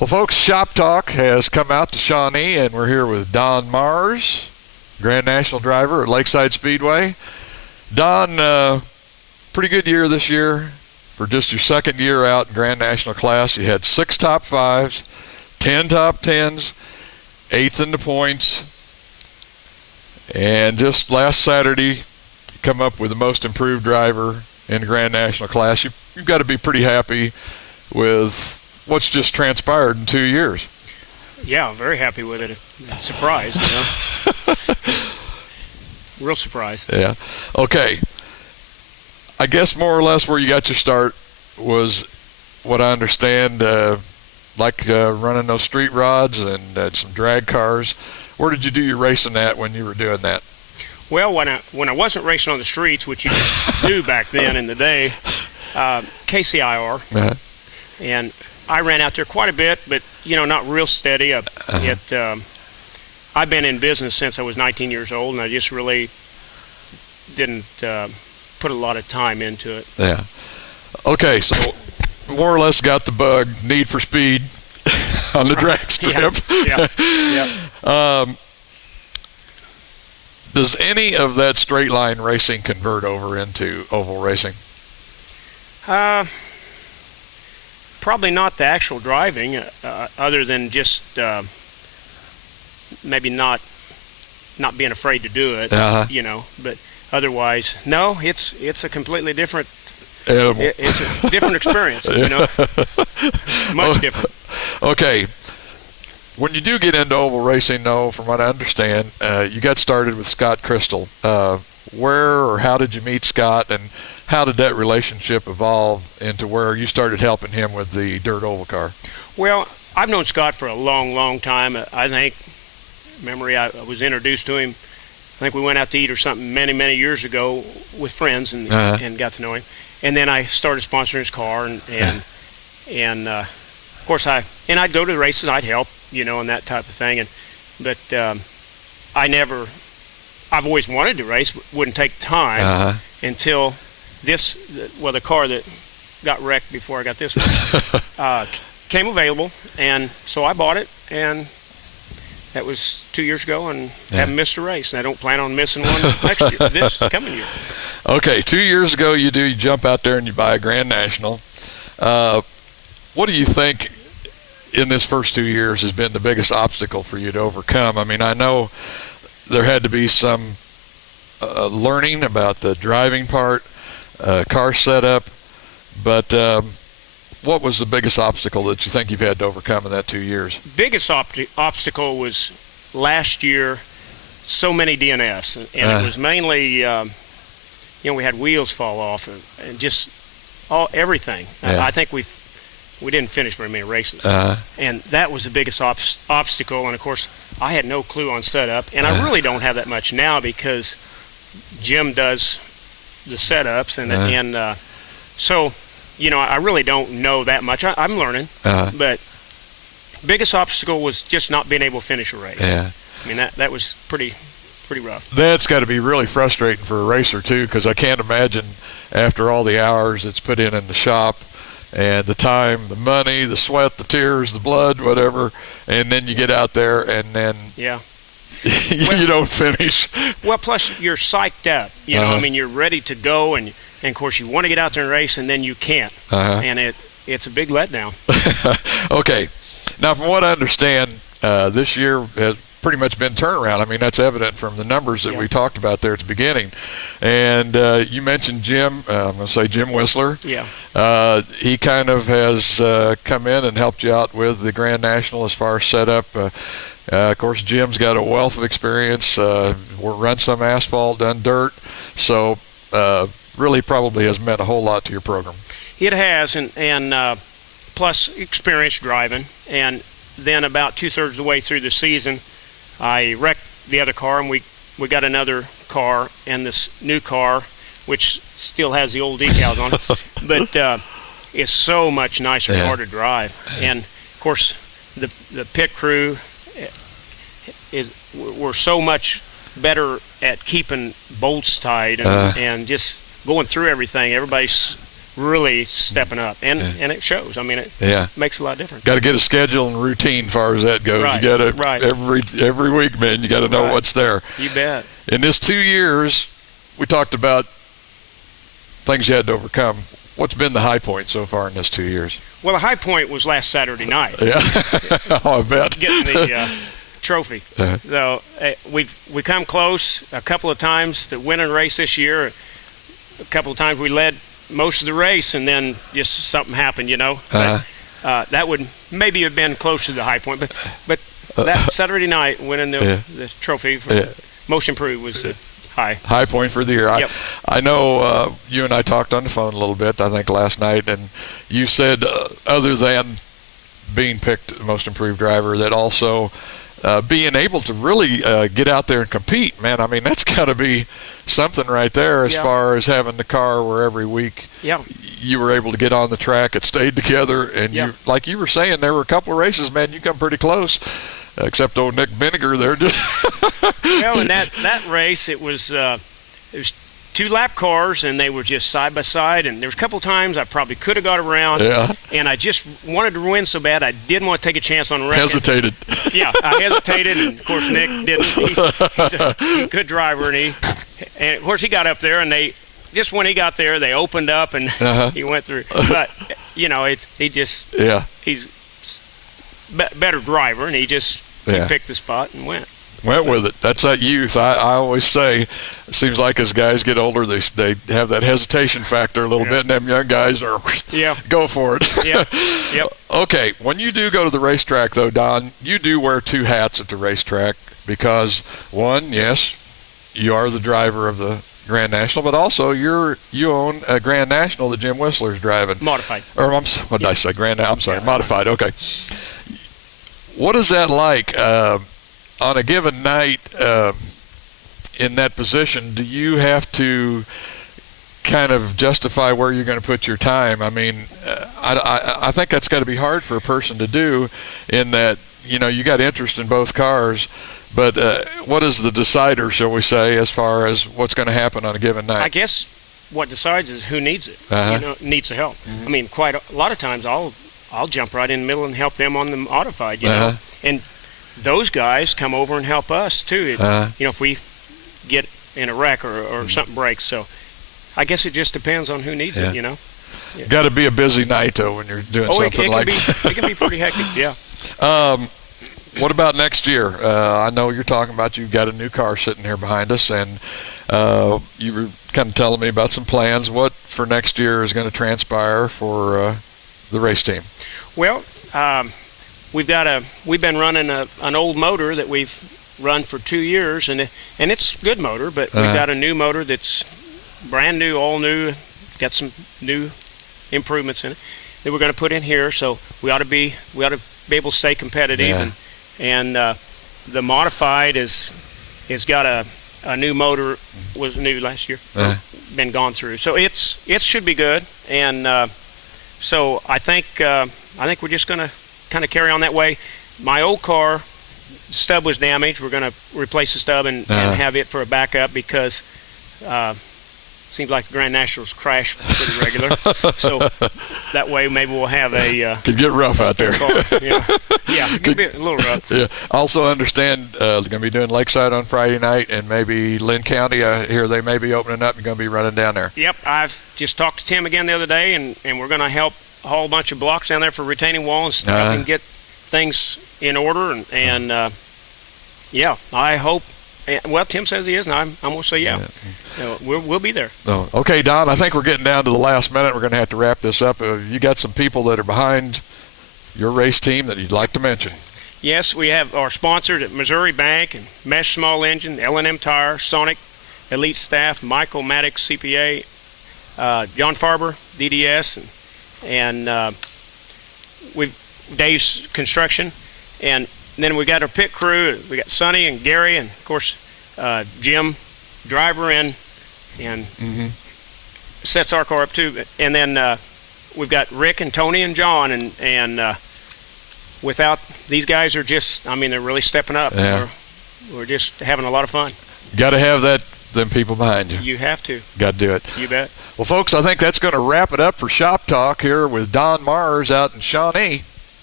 Well, folks, Shop Talk has come out to Shawnee, and we're here with Don Mars, Grand National driver at Lakeside Speedway. Don, pretty good year this year. For just your second year out in Grand National class, you had 6 top 5s, 10 top 10s, 8th in the points, and just last Saturday, you come up with the most improved driver in the Grand National class. You've got to be pretty happy with what's just transpired in 2 years. Yeah, I'm very happy with it. Surprised, Real surprised. Yeah. Okay. I guess more or less where you got your start was, what I understand, running those street rods and some drag cars. Where did you do your racing at when you were doing that? Well, when I wasn't racing on the streets, which you could do back then in the day, KCIR, and I ran out there quite a bit, but not real steady. I've been in business since I was 19 years old, and I just really didn't put a lot of time into it. Yeah. Okay, so more or less got the bug, need for speed on the drag strip. Yeah. Does any of that straight line racing convert over into oval racing? Probably not the actual driving, other than just maybe not being afraid to do it, But otherwise, no. It's a completely different. It's a different experience, Much different. Okay. When you do get into oval racing, though, from what I understand, you got started with Scott Crystal. Where or how did you meet Scott, and how did that relationship evolve into where you started helping him with the dirt oval car? Well, I've known Scott for a long, long time. I think, I was introduced to him. I think we went out to eat or something many, many years ago with friends and got to know him. And then I started sponsoring his car, and of course I'd go to the races, I'd help, and that type of thing. But I've always wanted to race, but wouldn't take time until the car that got wrecked before I got this one came available, and so I bought it, and that was 2 years ago, and haven't missed a race, and I don't plan on missing one this coming year. Okay, 2 years ago you jump out there and you buy a Grand National. What do you think in this first 2 years has been the biggest obstacle for you to overcome? I mean, I know there had to be some learning about the driving part, car setup, but what was the biggest obstacle that you think you've had to overcome in that 2 years? Biggest obstacle was last year, so many DNFs, and it was mainly, we had wheels fall off and just everything. I think we didn't finish very many races, and that was the biggest obstacle. And of course, I had no clue on setup, and I really don't have that much now because Jim does the setups, and so I really don't know that much. I'm learning, but biggest obstacle was just not being able to finish a race. I mean, that was pretty rough. That's got to be really frustrating for a racer too, because I can't imagine after all the hours it's put in the shop, and the time, the money, the sweat, the tears, the blood, whatever, and then you get out there and then you don't finish. Well, plus you're psyched up. I mean, you're ready to go, and of course you want to get out there and race, and then you can't, and it's a big letdown. Okay, now from what I understand, this year has pretty much been turnaround. I mean, that's evident from the numbers that we talked about there at the beginning. And you mentioned Jim, I'm going to say Jim Whistler. Yeah. He kind of has come in and helped you out with the Grand National as far as setup. Of course, Jim's got a wealth of experience, run some asphalt, done dirt, so really probably has meant a whole lot to your program. It has, and plus experience driving. And then about 2/3 of the way through the season, I wrecked the other car, and we got another car, and this new car, which still has the old decals on it, but it's so much nicer car to drive. And of course, the pit crew we're so much better at keeping bolts tight and just going through everything. Everybody's really stepping up, and it shows. I mean, it Yeah. makes a lot of difference. Got to get a schedule and routine as far as that goes. Right, You got to right. every week, man. You got to know Right. what's there. You bet. In this 2 years, we talked about things you had to overcome. What's been the high point so far in this 2 years? Well, the high point was last Saturday night, Yeah, oh, I bet. getting the trophy. Uh-huh. So we come close a couple of times to winning a race this year. A couple of times we led most of the race, and then just something happened, you know. That would maybe have been close to the high point, but that Saturday night winning the trophy for most improved was high point for the year. Yep. I know you and I talked on the phone a little bit, I think last night, and you said other than being picked most improved driver, that also being able to really get out there and compete, man. I mean, that's got to be something right there as far as having the car where every week you were able to get on the track, it stayed together, and you, like you were saying, there were a couple of races, man, you come pretty close. Except old Nick Vinegar there. Well, in that race, it was 2 lap cars, and they were just side by side. And there was a couple times I probably could have got around. Yeah. And I just wanted to win so bad, I didn't want to take a chance on the wreck. Hesitated. Yeah, I hesitated, and of course Nick didn't. He's a good driver, and of course he got up there, and just when he got there, they opened up, and he went through. But you know, he's better driver, and he picked the spot and went with it. That's that youth. I always say, it seems like as guys get older, they have that hesitation factor a little bit, and them young guys are go for it. Yep. Okay, when you do go to the racetrack, though, Don, you do wear 2 hats at the racetrack because, one, yes, you are the driver of the Grand National, but also you own a Grand National that Jim Whistler's driving. Modified. Or what did I say? I'm sorry, modified. Okay. What is that like on a given night in that position? Do you have to kind of justify where you're going to put your time? I mean, I think that's got to be hard for a person to do in that, you know, you got interest in both cars, but what is the decider, shall we say, as far as what's going to happen on a given night? I guess what decides is who needs it, needs the help. I mean, quite a lot of times I'll jump right in the middle and help them on the modified, you know. And those guys come over and help us too. You know, if we get in a wreck or something breaks. So I guess it just depends on who needs it, you know. Yeah. Got to be a busy night though when you're doing something like that. It can be pretty hectic, yeah. What about next year? I know you're talking about you've got a new car sitting here behind us, and you were kind of telling me about some plans. What for next year is going to transpire for the race team? Well, we've been running an old motor that we've run for 2 years, and it's a good motor, but we've got a new motor that's brand new, all new, got some new improvements in it that we're going to put in here. So we ought to be able to stay competitive, and the modified has got a new motor, was new last year, been gone through, so it should be good, and so I think we're just going to kind of carry on that way. My old car stub was damaged. We're going to replace the stub and have it for a backup because seems like the Grand Nationals crash pretty regular. So that way maybe we'll have a could get rough out there. Yeah, it could be a little rough. Yeah. Also understand they're going to be doing Lakeside on Friday night, and maybe Lynn County. I hear they may be opening up and going to be running down there. Yep, I've just talked to Tim again the other day, and we're going to help haul a bunch of blocks down there for retaining wall and stuff and get things in order. And yeah, I hope. Well, Tim says he is, and I'm going to say yeah. We'll be there. Oh, okay, Don, I think we're getting down to the last minute. We're going to have to wrap this up. You got some people that are behind your race team that you'd like to mention? Yes, we have our sponsors at Missouri Bank and Mesh Small Engine, L&M Tire, Sonic, Elite Staff, Michael Maddox CPA, John Farber, DDS, and we've Dave's Construction, and then we got our pit crew. We got Sonny and Gary, and of course Jim, driver, and sets our car up too. And then we've got Rick and Tony and John, and without these guys are just, I mean, they're really stepping up. Yeah. We're just having a lot of fun. Got to have that them people behind you. You have to. Got to do it. You bet. Well, folks, I think that's going to wrap it up for Shop Talk here with Don Mars out in Shawnee.